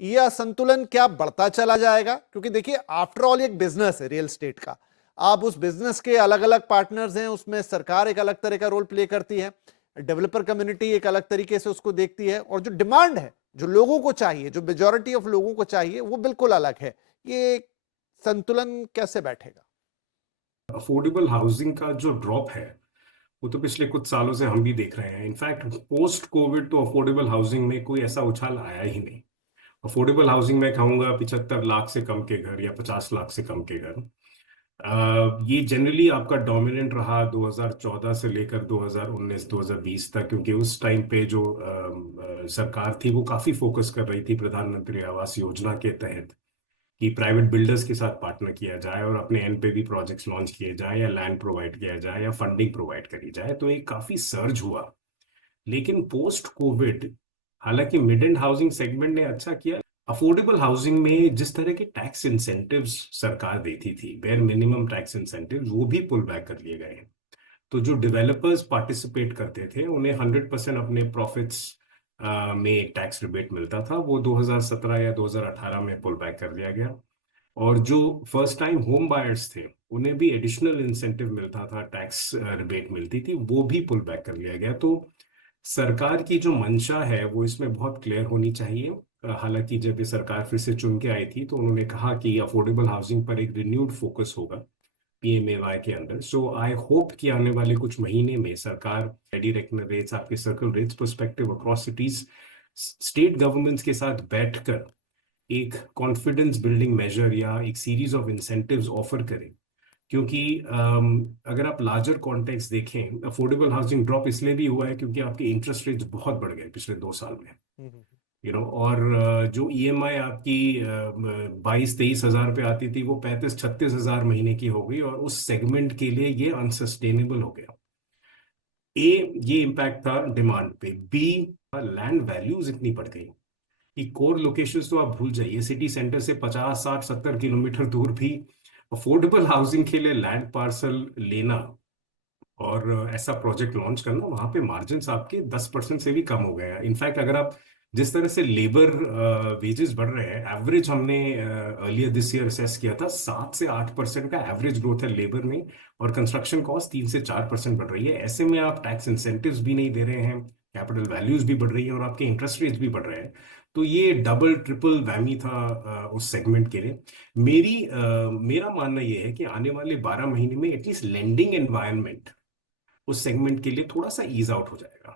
ये असंतुलन क्या बढ़ता चला जाएगा? क्योंकि देखिए आफ्टर ऑल एक बिजनेस है रियल एस्टेट का। आप उस बिजनेस के अलग-अलग पार्टनर्स हैं, उसमें सरकार एक अलग तरह का रोल प्ले करती है, डेवलपर कम्युनिटी एक अलग तरीके से उसको देखती है और जो डिमांड है, जो लोगों को चाहिए, जो मेजॉरिटी ऑफ लोगों को चाहिए, वो बिल्कुल अलग है। ये संतुलन कैसे बैठेगा? अफोर्डेबल हाउसिंग का जो ड्रॉप है वो तो पिछले कुछ सालों से हम भी देख रहे हैं। इनफैक्ट पोस्ट कोविड तो अफोर्डेबल हाउसिंग में कोई ऐसा उछाल आया ही नहीं। अफोर्डेबल हाउसिंग में कहूंगा 75 लाख से कम के घर या 50 लाख से कम के घर। ये जनरली आपका डोमिनेंट रहा 2014 से लेकर 2019-2020 तक, क्योंकि उस टाइम पे जो सरकार थी वो काफी फोकस कर रही थी प्रधानमंत्री आवास योजना के तहत कि प्राइवेट बिल्डर्स के साथ पार्टनर किया जाए और अपने एंड पे भी प्रोजेक्ट्स लॉन्च किए जाए या लैंड प्रोवाइड किया जाए या फंडिंग प्रोवाइड करी जाए, तो एक काफी सर्ज हुआ। लेकिन पोस्ट कोविड हालांकि मिड एंड हाउसिंग सेगमेंट ने अच्छा किया। अफोर्डेबल हाउसिंग में जिस तरह के टैक्स इंसेंटिव्स सरकार देती थी, बेयर मिनिमम टैक्स इंसेंटिव्स, वो भी पुल बैक कर लिए गए हैं। तो जो डेवलपर्स पार्टिसिपेट करते थे उन्हें 100% अपने प्रॉफिट्स में टैक्स रिबेट मिलता था, वो 2017 या 2018 में पुल बैक कर दिया गया। और जो फर्स्ट टाइम होम बायर्स थे उन्हें भी एडिशनल इंसेंटिव मिलता था, टैक्स रिबेट मिलती थी, वो भी पुल बैक कर लिया गया। तो सरकार की जो मंशा है वो इसमें बहुत क्लियर होनी चाहिए। हालांकि जब ये सरकार फिर से चुन के आई थी तो उन्होंने कहा कि अफोर्डेबल हाउसिंग पर एक रिन्यूड फोकस होगा पीएमएवाई के अंदर। सो आई होप कि आने वाले कुछ महीने में सरकार रेडी रेकनर रेट्स, आपके circle rates perspective across cities, state governments के साथ बैठकर एक कॉन्फिडेंस बिल्डिंग मेजर या एक सीरीज ऑफ इंसेंटिव्स ऑफर करें। क्योंकि अगर आप लार्जर कॉन्टेक्स्ट देखें, अफोर्डेबल हाउसिंग ड्रॉप इसलिए भी हुआ है क्योंकि आपके इंटरेस्ट रेट्स बहुत बढ़ गए पिछले 2 साल में। हम्म, हम्म, और जो ईएमआई आपकी 22-23 हज़ार पे आती थी वो 35-36 हज़ार महीने की हो गई, और उस सेगमेंट के लिए ये अनसस्टेनेबल हो गया। ए, ये इम्पैक्ट था डिमांड पे। बी, लैंड वैल्यूज इतनी बढ़ गई कि कोर लोकेशंस तो आप भूल जाइए, सिटी सेंटर से 50, 60, 70 किलोमीटर दूर भी अफोर्डेबल हाउसिंग के लिए लैंड पार्सल लेना और ऐसा प्रोजेक्ट लॉन्च करना, वहां पे मार्जिन आपके 10% से भी कम हो गए हैं। इनफैक्ट अगर आप जिस तरह से लेबर वेजेस बढ़ रहे हैं, एवरेज हमने अर्लियर दिस ईयर असेस किया था 7 से 8% का एवरेज ग्रोथ है लेबर में, और कंस्ट्रक्शन कॉस्ट 3 से 4% बढ़ रही है। ऐसे में आप टैक्स इंसेंटिव्स भी नहीं दे रहे हैं, कैपिटल वैल्यूज भी बढ़ रही है और आपके इंटरेस्ट रेट्स भी बढ़ रहे हैं। तो ये डबल ट्रिपल वैमी था उस सेगमेंट के लिए। मेरा मानना ये है कि आने वाले 12 महीने में एटलीस्ट लेंडिंग एनवायरनमेंट उस सेगमेंट के लिए थोड़ा सा ईज आउट हो जाएगा।